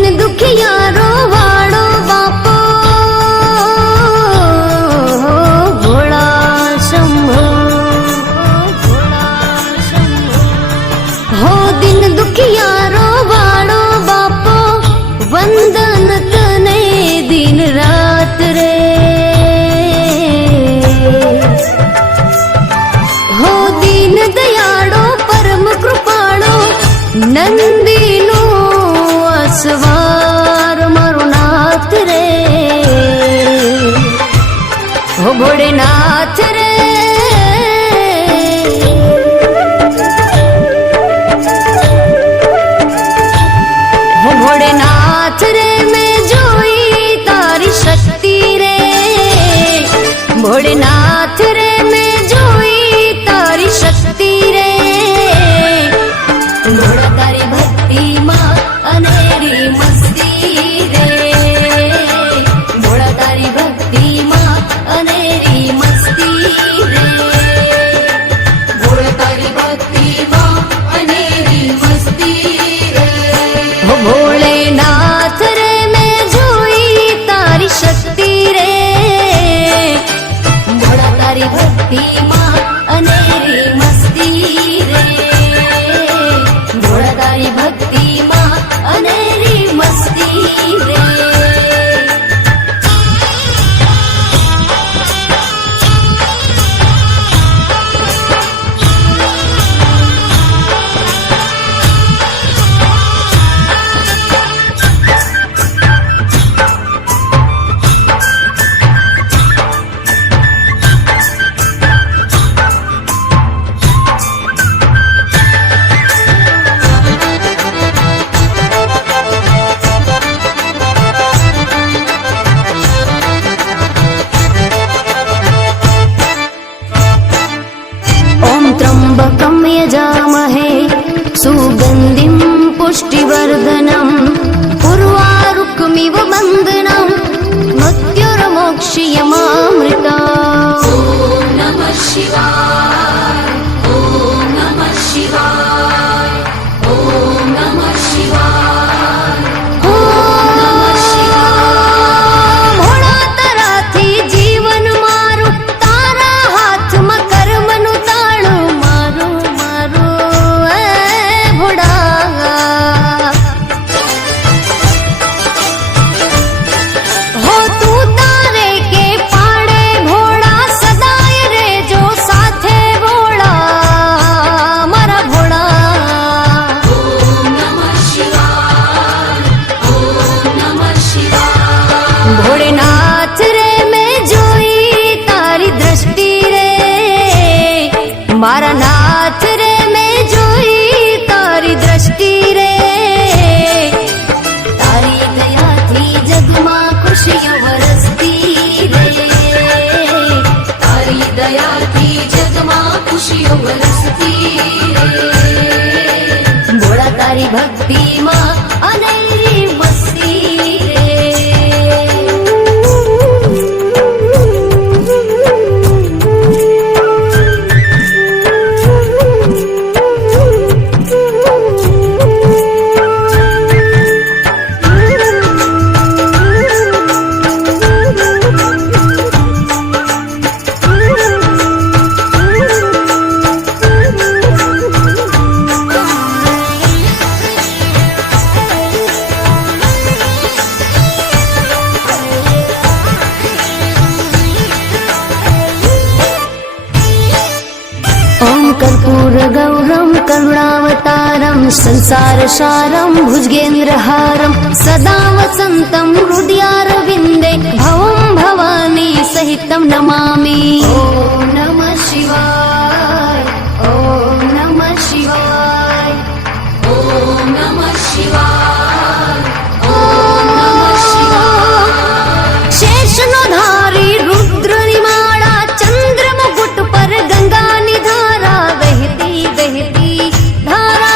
दिन दुखियारो वाड़ो बापो भोला शंभो, हो दिन दुखियारो वाड़ो बापो वंदन तने दिन रात रे, हो दीन दयाड़ो परम कृपाड़ो नंदीनो असवार मारो नाथ रे, हो भोलेनाथ रे, हो भोलेनाथ रे मैं जोई तारी शक्ति रे, भोलेनाथ रे मैं जोई तारी शक्ति रे, भोला तारी भक्ति मां अनेरी मस्ती रे, भोला तारी भक्ति मां अनेरी मस्ती रे, भोला तारी भक्ति मां अनेरी मस्ती रे, हो भोलेनाथ रे मैं जोई तारी शक्ति रे, भोला तारी भक्ति मां अनेरी मस्ती रे, भोला तारी भक्ति मां अनेरी मस्ती रे। त्र्यम्बकं यजामहे सुगन्धिं पुष्टिवर्धनम् उर्वारुकमिव बन्धनम् मृत्युर्मोक्षयमामृतम्। ॐ नमः शिवाय, ॐ नमः शिवाय, ॐ नमः शिवाय, ॐ नमः शिवाय। भोला तराथी जीवन मारू तारा हाथમાં કર્મનું તાળું મારું મારું એ ભોળા, હો તું તારે કે પાડે ભોળા સદાય રે જો સાથે ભોળા મારા ભોળા। ઓમ નમઃ શિવાય, ઓમ નમઃ શિવાય। ભોળેનાથ રે મેં જોઈ તારી દ્રષ્ટિ રે, મારા નાથ રે મેં જોઈ તારી દ્રષ્ટિ રે, તારી દયાથી જગમાં ખુશીઓ વરસતી રે, તારી દયાથી જગમાં ખુશીઓ વરસતી રે, ભોળા તારી ભક્તિમાં અનેરી મસ્તી રે। कर्पूरगौरं करुणावतारं संसारसारं भुजगेन्द्रहारं सदा वसन्तं हृदयारविन्दे भवं भवानी सहितं नमामि। ॐ नमः शिवाय, ॐ नमः शिवाय, ॐ नमः शिवाय, ॐ नमः शिवाय। शेषनो धारी रुद्रनि माळा चंद्रमुकुट पर गंगानि धारा बहती बहती धारा,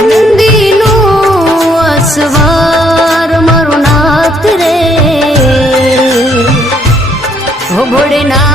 નંદીનું અસવાર મારું નાથ રે હો ભોળેનાથ